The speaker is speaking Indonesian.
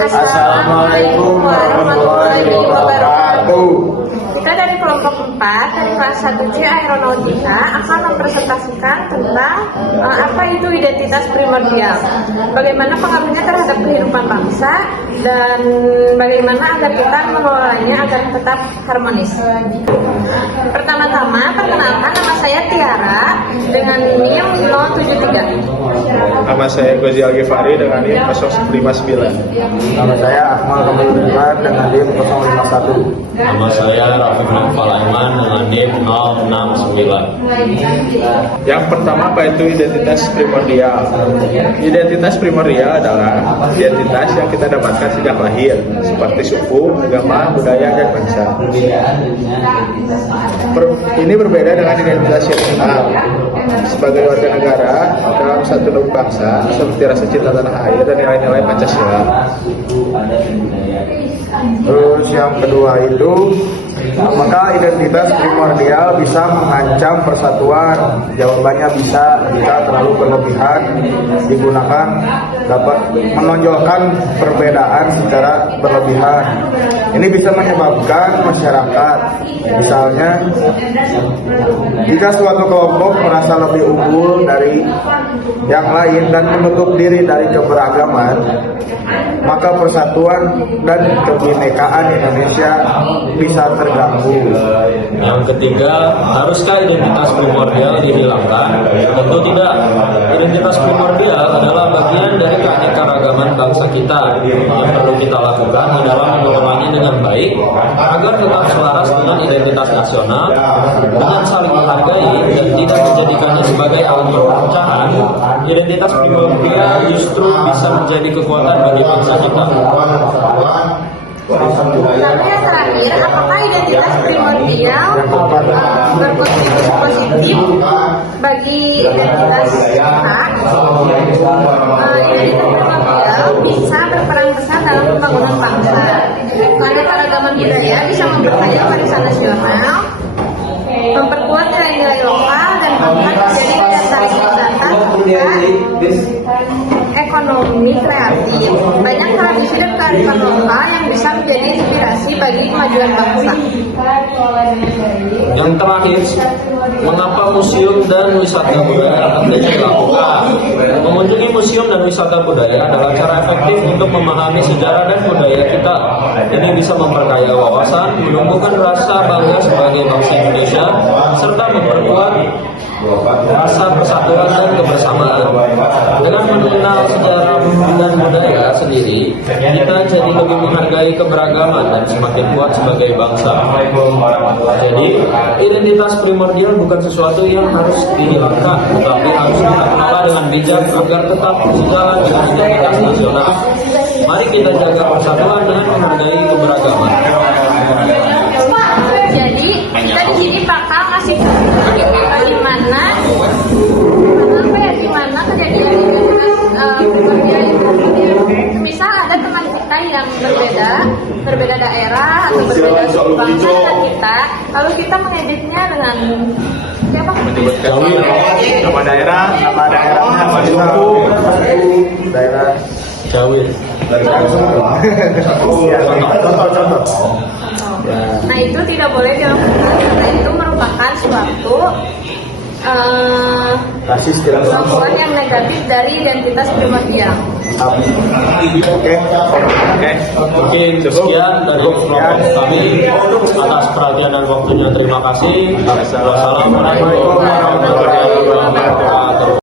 Assalamualaikum warahmatullahi wabarakatuh. Kita dari kelompok 4 dari kelas 1C Aeronautika akan mempresentasikan tentang apa itu identitas primordial, bagaimana pengaruhnya terhadap kehidupan bangsa, dan bagaimana agar kita mengelolanya agar tetap harmonis. Pertama-tama, perkenalkan, nama saya Tiara dengan NIM 073. Nama saya Gozi Al-Ghifari dengan NIM 059. Nama saya Akmal Kamaludin dengan NIM 051. Nama saya Rafiq Naufal Aiman dengan NIM 069. Yang pertama, apa itu identitas primordial? Identitas primordial adalah identitas yang kita dapatkan sejak lahir, seperti suku, agama, budaya, dan bangsa. Ini berbeda dengan identitas nasional. Sebagai warga negara dalam satu bangsa, seperti rasa cinta tanah air dan nilai-nilai Pancasila. Terus yang kedua itu, apakah identitas primordial bisa mengancam persatuan? Jawabannya bisa. Jika terlalu berlebihan digunakan dapat menonjolkan perbedaan secara berlebihan. Ini bisa menyebabkan masyarakat, misalnya jika suatu kelompok merasa lebih unggul dari yang lain dan menutup diri dari keberagaman, maka persatuan dan kebinekaan Indonesia bisa terganggu. Yang ketiga, haruskah identitas primordial dihilangkan? Tentu tidak. Identitas primordial adalah bagian dari keanekaragaman bangsa kita. Yang perlu kita lakukan adalah mengelolanya dengan baik agar tetap selaras dengan identitas nasional, dengan saling menghargai dan tidak menjadikannya sebagai alat perpecahan. Identitas primordial justru bisa menjadi kekuatan bagi bangsa kita. Lalu yang terakhir, apakah identitas primordial berkontribusi positif bagi identitas kita? Identitas primordial bisa berperan besar dalam pembangunan bangsa. Keanekaragaman budaya bisa memperkaya warisan nasional, memperkuat nilai-nilai lokal, dan bahkan menjadi daya tarik wisata, ekonomi kreatif. Banyak tradisi dan kearifan lokal yang bisa menjadi inspirasi bagi kemajuan bangsa. Yang terakhir, mengapa museum dan wisata budaya penting dilakukan? Mengunjungi museum dan wisata budaya adalah cara efektif untuk memahami sejarah dan budaya kita. Ini bisa memperkaya wawasan, menumbuhkan rasa bangga sebagai bangsa Indonesia, serta memperkuat rasa persatuan dan kebersamaan. Dengan mengenal sejarah dan budaya sendiri, kita jadi lebih menghargai keberagaman dan semakin kuat sebagai bangsa. Jadi, identitas primordial bukan sesuatu yang harus dihilangkan, tetapi harus kita kelola dengan bijak agar tetap sejalan dengan identitas nasional. Mari kita jaga persatuan dan menghargai keberagaman. Jadi kita di sini bakal ngasih gimana kejadian primordial itu. Misal ada teman kita yang berbeda daerah atau berbeda suku bangsa dengan kita, lalu kita mengeditnya dengan siapa? Nama daerah, nama suku, Daerah Jawir. Contoh. Nah, itu tidak boleh dilakukan karena itu merupakan suatu Rasis tidak kelakuan yang negatif dari identitas primordial. Oke. Mungkin sekian dari kelompok kami. Atas perhatian dan waktunya terima kasih. Wassalamualaikum warahmatullahi wabarakatuh.